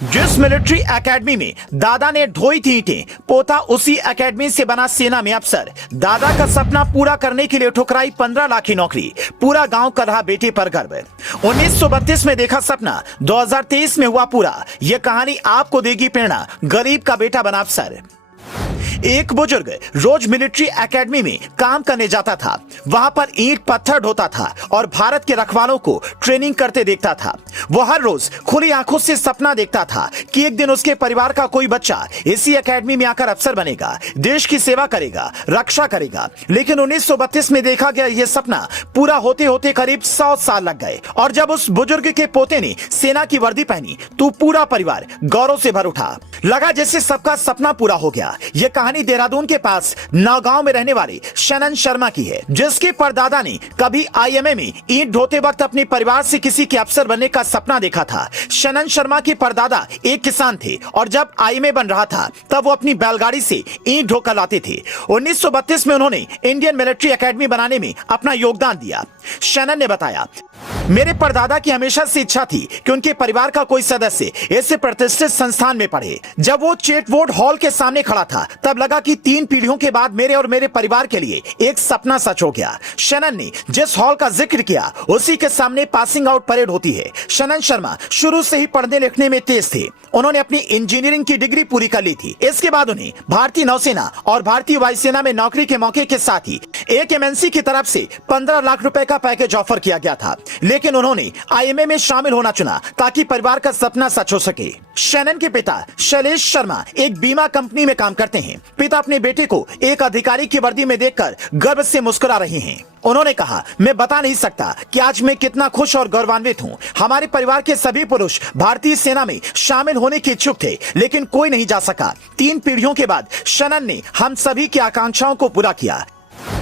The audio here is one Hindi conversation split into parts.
जिस मिलिट्री एकेडमी में दादा ने ढोई थी ईंटें, पोता उसी एकेडमी से बना सेना में अफसर। दादा का सपना पूरा करने के लिए ठुकराई 15 लाख की नौकरी, पूरा गांव कर रहा बेटे पर गर्व। 1932 में देखा सपना, 2023 में हुआ पूरा। यह कहानी आपको देगी प्रेरणा, गरीब का बेटा बना अफसर। एक बुजुर्ग रोज मिलिट्री एकेडमी में काम करने जाता था। वहां पर ईंट पत्थर ढोता था और भारत के रखवालों को ट्रेनिंग करते देखता था। वो हर रोज खुली आंखों से सपना देखता था कि एक दिन उसके परिवार का कोई बच्चा इसी एकेडमी में आकर अफसर बनेगा, देश की सेवा करेगा, रक्षा करेगा। लेकिन 1932 में देखा गया यह सपना पूरा होते होते करीब 100 साल लग गए। और जब उस बुजुर्ग के पोते ने सेना की वर्दी पहनी तो पूरा परिवार गौरव से भर उठा। लगा जैसे सबका सपना पूरा हो गया। यह कहानी देहरादून के पास नौगांव में रहने वाले शनन शर्मा की है, जिसके परदादा ने कभी आईएमए में ईंट ढोते वक्त अपने परिवार से किसी के अफसर बनने का सपना देखा था। शनन शर्मा के परदादा एक किसान थे और जब आईएमए बन रहा था तब वो अपनी बैलगाड़ी से ईंट ढोकर लाते थे। 1932 में उन्होंने इंडियन मिलिट्री एकेडमी बनाने में अपना योगदान दिया। शनन ने बताया, मेरे परदादा की हमेशा से इच्छा थी कि उनके परिवार का कोई सदस्य ऐसे प्रतिष्ठित संस्थान में पढ़े। जब वो चेटवोर्ड हॉल के सामने खड़ा था तब लगा कि 3 पीढ़ियों के बाद मेरे और मेरे परिवार के लिए एक सपना सच हो गया। शनन ने जिस हॉल का जिक्र किया उसी के सामने पासिंग आउट परेड होती है। शनन शर्मा शुरू से ही पढ़ने लिखने में तेज थे। उन्होंने अपनी इंजीनियरिंग की डिग्री पूरी कर ली थी। इसके बाद उन्हें भारतीय नौसेना और भारतीय वायुसेना में नौकरी के मौके के साथ ही एक एमएनसी की तरफ से 15 लाख रुपए का पैकेज ऑफर किया गया था। लेकिन उन्होंने आईएमए में शामिल होना चुना ताकि परिवार का सपना सच हो सके। शनन के पिता शैलेश शर्मा एक बीमा कंपनी में काम करते हैं। पिता अपने बेटे को एक अधिकारी की वर्दी में देखकर गर्व से मुस्कुरा रहे हैं। उन्होंने कहा, मैं बता नहीं सकता कि आज मैं कितना खुश और गौरवान्वित हूँ। हमारे परिवार के सभी पुरुष भारतीय सेना में शामिल होने के इच्छुक थे, लेकिन कोई नहीं जा सका। 3 पीढ़ियों के बाद शनन ने हम सभी की आकांक्षाओं को पूरा किया।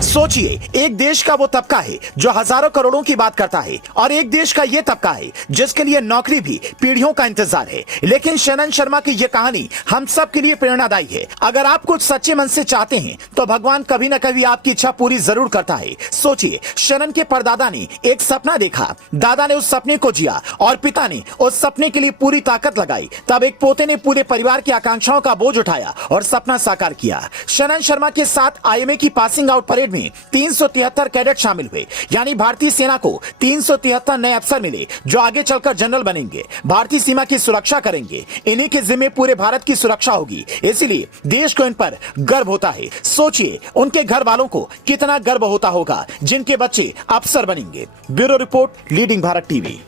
सोचिए, एक देश का वो तबका है जो हजारों करोड़ों की बात करता है और एक देश का ये तबका है जिसके लिए नौकरी भी पीढ़ियों का इंतजार है। लेकिन शनन शर्मा की ये कहानी हम सब के लिए प्रेरणादायी है। अगर आप कुछ सच्चे मन से चाहते हैं तो भगवान कभी न कभी आपकी इच्छा पूरी जरूर करता है। सोचिए, शनन के परदादा ने एक सपना देखा, दादा ने उस सपने को जिया और पिता ने उस सपने के लिए पूरी ताकत लगाई। तब एक पोते ने पूरे परिवार की आकांक्षाओं का बोझ उठाया और सपना साकार किया। शनन शर्मा के साथ आईएमए की पासिंग आउट परेड में 373 कैडेट शामिल हुए। यानी भारतीय सेना को 373 नए अफसर मिले जो आगे चलकर जनरल बनेंगे, भारतीय सीमा की सुरक्षा करेंगे। इन्हीं के जिम्मे पूरे भारत की सुरक्षा होगी। इसलिए देश को इन पर गर्व होता है। सोचिए, उनके घर वालों को कितना गर्व होता होगा जिनके बच्चे अफसर बनेंगे। Bureau report, leading Bharat TV.